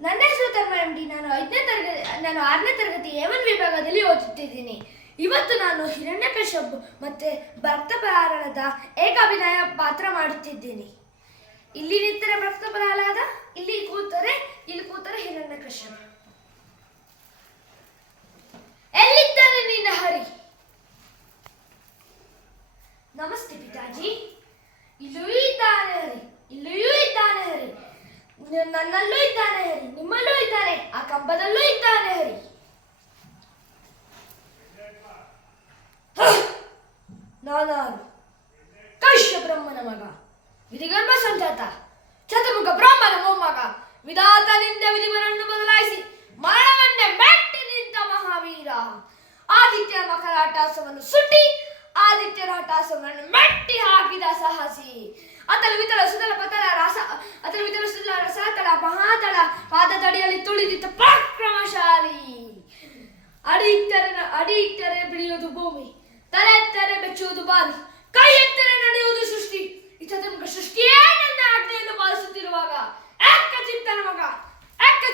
ನನ್ನ ಹೆಸರು Sharma M D. ನಾನು 6ನೇ ತರಗತಿ A1 ವಿಭಾಗದಲ್ಲಿ ಓದುತ್ತಿದ್ದೀನಿ. ಇವತ್ತು ನಾನು ಹಿರಣ್ಯಕಶ್ಯಪ್ ಮತ್ತೆ ಭಕ್ತಪ್ರಹ್ಲಾದ ಏಕಾಭಿನಯ ಪಾತ್ರ ಮಾಡುತ್ತಿದ್ದೀನಿ. ಇಲ್ಲಿ ನಿಂತರೆ ಭಕ್ತಪ್ರಹ್ಲಾದ, ಇಲ್ಲಿ ಕೂತರೆ ಹಿರಣ್ಯಕಶ್ಯಪ್. ಎಲ್ಲಿದ್ದಾನೆ ನಿನ್ನ ಹರಿ? ನಮಸ್ತೆ ಪಿತಾಜಿ. ಇಲ್ಲಿಯೂ ಇದ್ದಾನೆ ಹರಿ, ಇಲ್ಲಿಯೂ ಇದ್ದಾನೆ ಹರಿ, ನನ್ನಲ್ಲೂ ಇದ್ದಾನೆ ಹರಿ, ನಿಮ್ಮಲ್ಲೂ ಇದ್ದಾನೆ, ಆ ಕಂಬದಲ್ಲೂ ಇದ್ದಾನೆ ಹರಿ. ನಾನಾರು ಕಶ್ಯ ಬ್ರಹ್ಮನ ಮಗ, ವಿಧಿಗರ್ಭ ಸಂಜಾತ, ಚತುರ್ಮುಖ ಬ್ರಹ್ಮನ ಮೊಮ್ಮಗ, ವಿಧಾತನಿಂದ ವಿಧಿಮರನ್ನು ಬದಲಾಯಿಸಿ ಮರಣವನ್ನೇ ಮೆಟ್ಟಿ ನಿಂತ ಮಹಾವೀರ. ಆದಿತ್ಯ ಮಕರ ಹಠಾಸವನ್ನು ಸುಟ್ಟಿ ಆದಿತ್ಯರ ಹಠಾಸವನ್ನು ಮೆಟ್ಟಿ ಹಾಕಿದ ಸಾಹಸಿ. ಅತಲ ವಿತಲ ಸುತಲ ಪತಲ ರಸ ಅತಲ ವಿತಲ ಸುತಲ ರಸತಳ ಮಹಾತಳ ಪಾದದಡಿಯಲ್ಲಿ ತುಳಿದಿದ್ದ ಪರಾಕ್ರಮಶಾಲಿ. ಅಡಿಯಿಟ್ಟರೆ ಬಿಡಿಯುವುದು ಭೂಮಿ, ತಲೆ ಎತ್ತರೆ ಬೆಚ್ಚುವುದು ಬಾರಿ, ಕೈ ಎತ್ತರೆ ನಡೆಯುವುದು ಸೃಷ್ಟಿ. ಈ ಚತುರ್ಮುಖ ಸೃಷ್ಟಿಯೇ ನನ್ನ ಆಜ್ಞೆಯನ್ನು ಪಾಲಿಸುತ್ತಿರುವಾಗ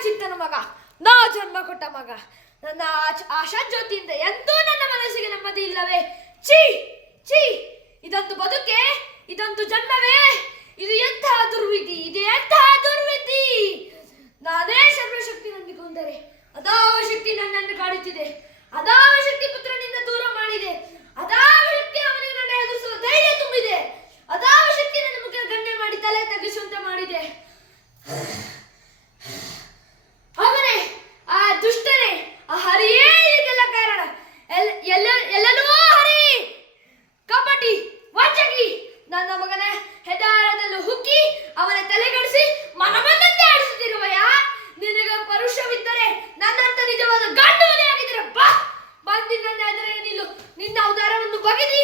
ಚಿತ್ತನ ಮಗ, ನಾ ಜನ್ಮ ಕೊಟ್ಟ ಮಗ. ನನ್ನ ಆಶಾಜ್ಯೋತಿಯಿಂದ ಎಂದೂ ನನ್ನ ಮನಸ್ಸಿಗೆ ನೆಮ್ಮದಿ ಇಲ್ಲವೇ? ಛೀ ಛೀ, ಇದೊಂದು ಬದುಕೆ, ಇದೊಂದು ಜನ್ಮವೇ? ಇದು ಎಂತಹ ದುರ್ವಿಧಿ, ಇದು ಎಂತಹ ದುರ್ವಿಧಿ! ನಾನೇ ಸರ್ವಶಕ್ತಿ ನಂಬಿಕೊಂಡರೆ ಅದಾವ ಶಕ್ತಿ ನನ್ನನ್ನು ಕಾಡುತ್ತಿದೆ, ಅದಾವ ಶಕ್ತಿ ಪುತ್ರನಿಂದ ದೂರ ಮಾಡಿದೆ, ಅದಾವ ಶಕ್ತಿ ಅವನಿಗೆ ನನ್ನ ಎದುರಿಸುವ ಧೈರ್ಯ ತುಂಬಿದೆ, ಅದಾವ ಶಕ್ತಿ ನನ್ನ ಮುಖ ಗಣ್ಯ ಮಾಡಿ ತಲೆ ತಗ್ಗಿಸುವಂತೆ ಮಾಡಿದೆ. ಅವನೇ, ಆ ದುಷ್ಟನೇ, ಆ ಹರಿಯೇ ಇದಕ್ಕೆಲ್ಲ ಕಾರಣ. ಎಲ್ಲನೂ ಹರಿ, ಕಪಟಿ, ವಂಚಕಿ. ನನ್ನ ಮಗನ ಹೆದಾರದಲ್ಲೂ ಹುಕ್ಕಿ ಅವನ ತಲೆಗಡಿಸಿ ಮನವನ್ನಂತೆ ಆಡಿಸುತ್ತಿರುವಯ. ನಿನಗೆ ಪರುಷವಿದ್ದರೆ, ನನ್ನಂತ ನಿಜವಾದ ಗಂಡು ಆಗಿದ್ದರೆ ಬಾ, ಬಂದು ನನ್ನ ಎದುರಿಗೆ ನಿಲ್ಲು. ನಿನ್ನ ಉದಾರವನ್ನು ಬಗೆದಿ